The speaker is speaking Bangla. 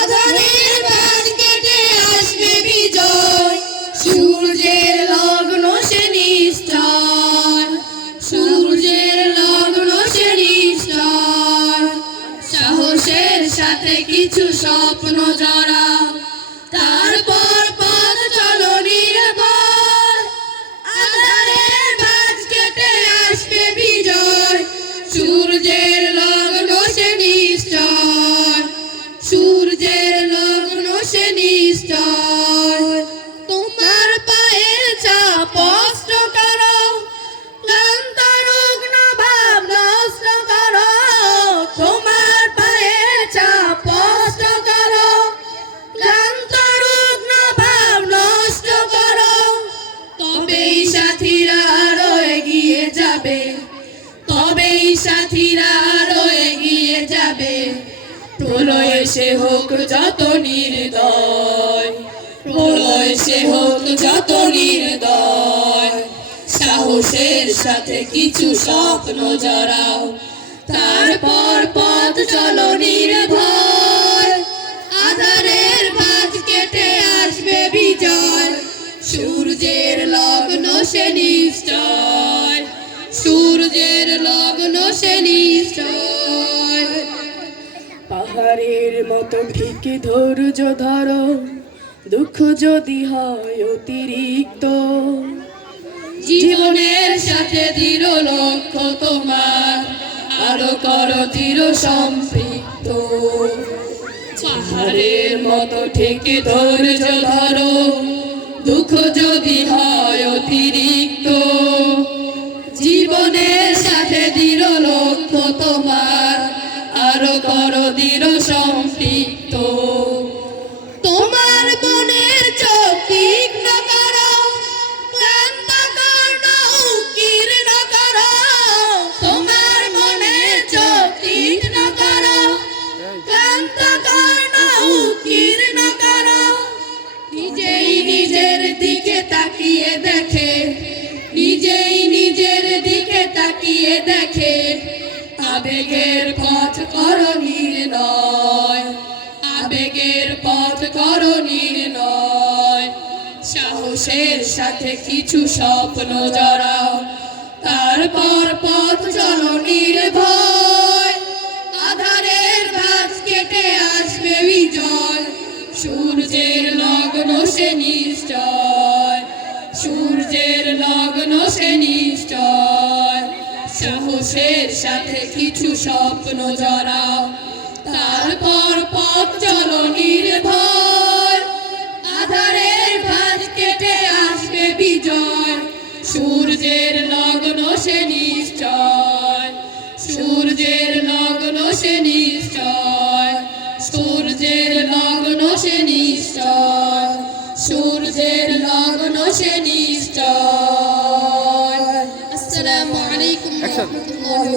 আধারের বাঁধ কেটে আসবে বিজয়, সূর্যের লগ্ন সে নিষ্ঠার, সূর্যের লগ্ন সে নিষ্ঠার। সাহসের সাথে কিছু স্বপ্ন জড়াও, তারপর পথ চলো নির্ভয়। আধারের বাঁধ কেটে আসবে বিজয়, সূর্যের লগ্ন সে নিষ্ঠার, সূর্যের লগ্ন সে নিষ্ঠার। তোমার পায়ের ছাপ স্পষ্ট করো, ক্লান্ত রুগ্ন ভাব নষ্ট করো। তোমার পায়ের ছাপ স্পষ্ট করো, ক্লান্ত রুগ্ন ভাব নষ্ট করো। তবেই সাথীরা আরো এগিয়ে যাবে, তবেই সাথীরা আরো এগিয়ে যাবে। প্রলয় সে হোক যত নির্দয়, প্রলয় সে হোক যত নির্দয়। সাহসের সাথে কিছু স্বপ্ন জড়াও, তারপর পথ চলো নির্ভয়। আধারের বাঁধ কেটে আসবে বিজয়, সূর্যের লগ্ন সে নিশ্চয়, সূর্যের লগ্ন সে নিশ্চয়। পাহাড়ের মতো ঠিক ধৈর্য ধরো, দুঃখ যদি হয় অতিরিক্ত। জীবনের সাথে দৃঢ় লক্ষ্য তোমার, আরো করো দৃঢ় সম্পৃক্ত। পাহাড়ের মতো ঠিক ধৈর্য ধরো, দুঃখ যদি হয় অতিরিক্ত। জীবনের সাথে দৃঢ় লক্ষ্য তোমার, আরো করো দৃঢ় সম্পৃক্ত। তোমার মনের চোখ তীক্ষ্ণ করো, ক্লান্ত কর্ণ উৎকীর্ণ করো। তোমার মনের চোখ তীক্ষ্ণ করো, ক্লান্ত কর্ণ উৎকীর্ণ করো। নিজেই নিজের দিকে তাকিয়ে দেখে, নিজেই নিজের দিকে তাকিয়ে দেখে। আবেগের পথ করো নির্ণয়, আবেগের পথ করো নির্ণয়। সাহসের সাথে কিছু স্বপ্ন জড়াও, তারপর পথ চলো নির্ভয়। আধারের বাঁধ কেটে আসবে বিজয়, সূর্যের লগ্ন সে নিশ্চয়, সূর্যের লগ্ন সে নিশ্চয়। সাহসের সাথে কিছু স্বপ্ন জড়াও, তারপর পথ চলো নির্ভয়। আধারের বাঁধ কেটে আসবে বিজয়, সূর্যের লগ্ন সে নিশ্চয়, সূর্যের লগ্ন সে নিশ্চয়, সূর্যের লগ্ন সে নিশ্চয়, সূর্যের লগ্ন সে নিশ্চয়। আসসালামু আলাইকুম ওয়া রাহমাতুল্লাহি।